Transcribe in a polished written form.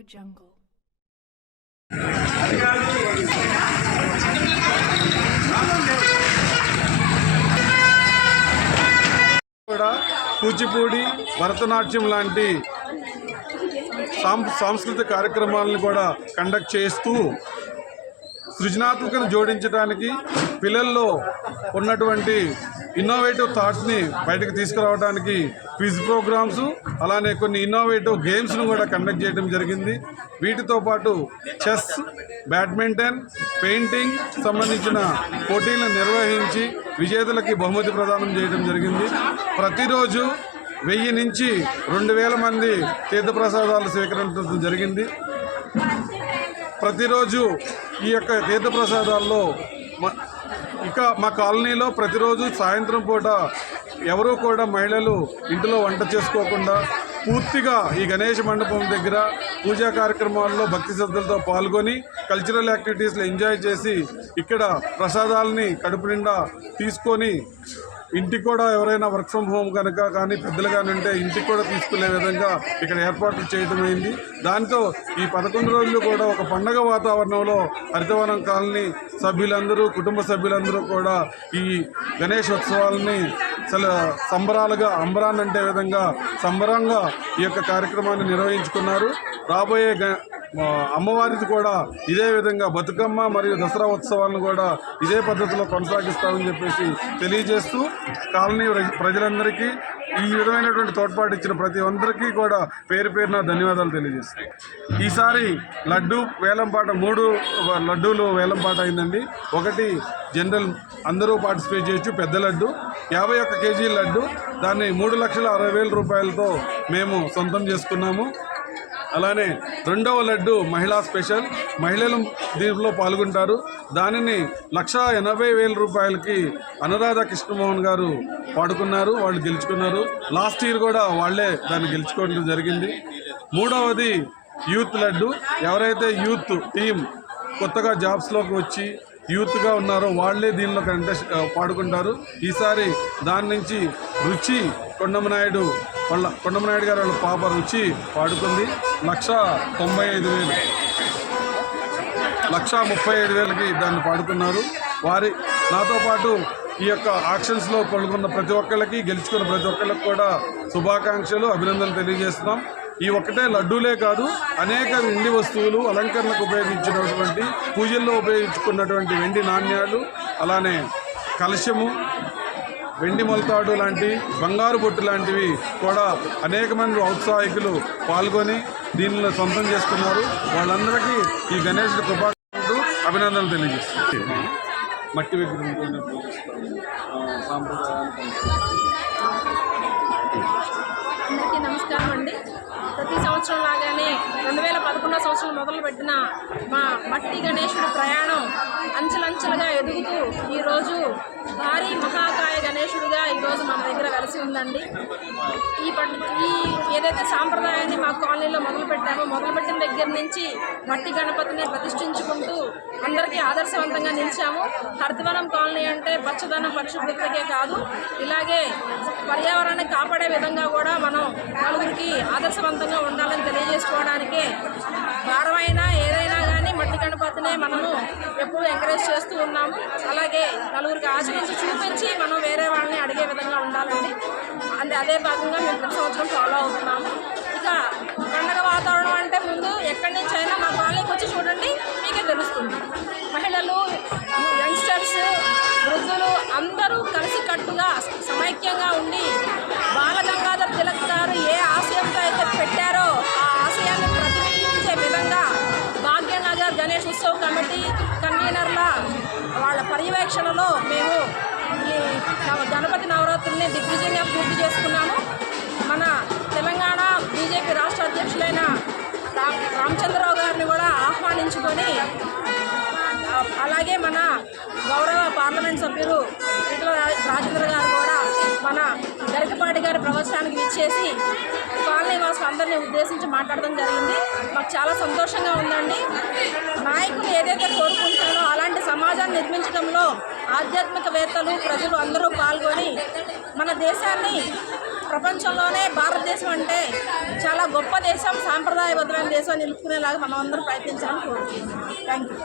AudioJungle. కూడా కూచిపూడి, భరతనాట్యం లాంటి సాంస్కృతిక కార్యక్రమాలను కూడా కండక్ట్ చేస్తూ సృజనాత్మకతను జోడించడానికి పిల్లల్లో ఉన్నటువంటి ఇన్నోవేటివ్ థాట్స్ని బయటకు తీసుకురావడానికి క్విజ్ ప్రోగ్రామ్స్ అలానే కొన్ని ఇన్నోవేటివ్ గేమ్స్ను కూడా కండక్ట్ చేయడం జరిగింది. వీటితో పాటు చెస్, బ్యాడ్మింటన్, పెయింటింగ్ సంబంధించిన పోటీలను నిర్వహించి విజేతలకి బహుమతి ప్రదానం చేయడం జరిగింది. ప్రతిరోజు 1000 నుంచి 2000 మంది తీర్థప్రసాదాలు స్వీకరించడం జరిగింది. ప్రతిరోజు ఈ యొక్క తీర్థప్రసాదాల్లో మా కాలనీలో ప్రతిరోజు సాయంత్రం పూట ఎవరూ కూడా మహిళలు ఇంటిలో వంట చేసుకోకుండా పూర్తిగా ఈ గణేష్ మండపం దగ్గర పూజా కార్యక్రమాల్లో భక్తి శ్రద్ధలతో పాల్గొని కల్చరల్ యాక్టివిటీస్లో ఎంజాయ్ చేసి ఇక్కడ ప్రసాదాలని కడుపు నిండా తీసుకొని ఇంటికి కూడా ఎవరైనా వర్క్ ఫ్రమ్ హోమ్ కనుక కానీ పెద్దలు కానీ ఉంటే ఇంటికి కూడా తీసుకునే విధంగా ఇక్కడ ఏర్పాట్లు చేయడం అయింది. దాంతో ఈ 11 రోజులు కూడా ఒక పండగ వాతావరణంలో హరితవనం కాలనీ సభ్యులందరూ, కుటుంబ సభ్యులందరూ కూడా ఈ గణేష్ ఉత్సవాలని సంబరాలుగా అంబరాన్నంటే విధంగా సంబరంగా ఈ యొక్క కార్యక్రమాన్ని నిర్వహించుకున్నారు. రాబోయే అమ్మవారిది కూడా ఇదే విధంగా బతుకమ్మ మరియు దసరా ఉత్సవాలను కూడా ఇదే పద్ధతిలో కొనసాగిస్తామని చెప్పేసి తెలియజేస్తూ కాలనీ ప్రజలందరికీ ఈ విధమైనటువంటి తోడ్పాటు ఇచ్చిన ప్రతి ఒక్కరికి కూడా పేరు పేరున ధన్యవాదాలు తెలియజేస్తాయి. ఈసారి లడ్డు వేలంపాట 3 లడ్డూలు వేలంపాట అయిందండి. ఒకటి జనరల్ అందరూ పార్టిసిపేట్ చేయొచ్చు పెద్ద లడ్డు, 51 కేజీ లడ్డు, దాన్ని 3,60,000 రూపాయలతో మేము సొంతం చేసుకున్నాము. అలానే రెండవ లడ్డు మహిళా స్పెషల్, మహిళలు దీంట్లో పాల్గొంటారు. దానిని 1,80,000 రూపాయలకి అనురాధ కృష్ణమోహన్ గారు పాడుకున్నారు, వాళ్ళు గెలుచుకున్నారు. లాస్ట్ ఇయర్ కూడా వాళ్లే దాన్ని గెలుచుకోవడం జరిగింది. మూడవది యూత్ లడ్డు, ఎవరైతే యూత్ టీం కొత్తగా జాబ్స్లోకి వచ్చి యూత్గా ఉన్నారో వాళ్లే దీనిలో పాడుకుంటారు. ఈసారి దాని నుంచి రుచి కొండమనాయుడు గారు వాళ్ళ పాప రుచి పాడుకుంది. 1,35,000కి దాన్ని పాడుకున్నారు. నాతో పాటు ఈ యొక్క ఆక్షన్స్లో పాల్గొన్న ప్రతి ఒక్కళ్ళకి, గెలుచుకున్న ప్రతి ఒక్కళ్ళకి కూడా శుభాకాంక్షలు, అభినందనలు తెలియజేస్తున్నాం. ఈ ఒక్కటే లడ్డూలే కాదు, అనేక వెండి వస్తువులు, అలంకరణకు ఉపయోగించినటువంటి, పూజల్లో ఉపయోగించుకున్నటువంటి వెండి నాణ్యాలు, అలానే కలశము, వెండి మొలతాడు లాంటి, బంగారు బొట్టు లాంటివి కూడా అనేక మంది ఔత్సాహికులు పాల్గొని దీనిలో సొంతం చేసుకున్నారు. వాళ్ళందరికీ ఈ గణేశుడి కృపాకాంక్షలు, అభినందనలు తెలియజేస్తారు. మట్టి విగ్రహంతోనే పూజిస్తాము, సాంప్రదాయాన్ని అందరికీ నమస్కారం అండి. ప్రతి సంవత్సరం లాగానే 2011 సంవత్సరం మొదలుపెట్టిన మా మట్టి గణేశుడి ప్రయాణం అంచెలంచెలుగా ఎదుగుతూ ఈరోజు భారీ మహాకాయ గణేశుడిగా ఈరోజు మన దగ్గర వెలసి ఉందండి. ఈ ఏదైతే సాంప్రదాయాన్ని మా కాలనీలో మొదలుపెట్టిన దగ్గర నుంచి మట్టి గణపతిని ప్రతిష్ఠించుకుంటూ అందరికీ ఆదర్శవంతంగా నిలిచాము. హరితవనం కాలనీ అంటే పచ్చదనం, పరిశుభ్రతకే కాదు, ఇలాగే పర్యావరణాన్ని కాపాడే విధంగా కూడా మనం నలుగురికి ఆదర్శవంతంగా ఉండాలని తెలియజేసుకోవడానికే భారమైనా ఏదైనా కానీ మట్టి గణపతినే మనము ఎప్పుడూ ఎంకరేజ్ చేస్తూ ఉన్నాము. అలాగే నలుగురికి ఆచరించి చూపించి మనం వేరే వాళ్ళని అడిగే విధంగా ఉండాలండి. అదే భాగంగా మేము ప్రతి సంవత్సరం ఫాలో అవుతున్నాము. ఇక పండగ వాతావరణం అంటే ముందు ఎక్కడి నుంచి అయినా మా కాలనీకి వచ్చి చూడండి, మీకే తెలుస్తుంది. మహిళలు, యంగ్స్టర్స్, వృద్ధులు అందరూ కలిసికట్టుగా సమైక్యంగా ఉండి బాలగంగాధర్ తిలక్ గారు ఏ ఆశయంతో అయితే పెట్టారో ఆ ఆశయాన్ని ప్రతిబింబించే విధంగా భాగ్యనగర్ గణేష్ ఉత్సవ్ కమిటీ కన్వీనర్ల వాళ్ళ పర్యవేక్షణలో మేము ఈ గణపతి నవరాత్రుల్ని దిగ్విజయంగా పూర్తి చేసుకున్నాము. మన తెలంగాణ బీజేపీ రాష్ట్ర అధ్యక్షులైన రామచంద్రరావు గారిని కూడా ఆహ్వానించుకొని, అలాగే మన గౌరవ పార్లమెంట్ సభ్యులు ఈటల రాజేంద్ర గారు కూడా మన గరికపాటి గారి ప్రవచనానికి విచ్చేసి కాలనీ వాసులు అందరినీ ఉద్దేశించి మాట్లాడడం జరిగింది. మాకు చాలా సంతోషంగా ఉందండి. నాయకులు ఏదైతే కోరుకుంటున్నారో అలాంటి సమాజాన్ని నిర్మించడంలో ఆధ్యాత్మికవేత్తలు, ప్రజలు అందరూ పాల్గొని మన దేశాన్ని ప్రపంచంలోనే భారతదేశం అంటే చాలా గొప్ప దేశం, సాంప్రదాయబద్ధమైన దేశం నిలుపుకునేలాగా మనం అందరం ప్రయత్నించాలని కోరుకుంటున్నాం. Thank you.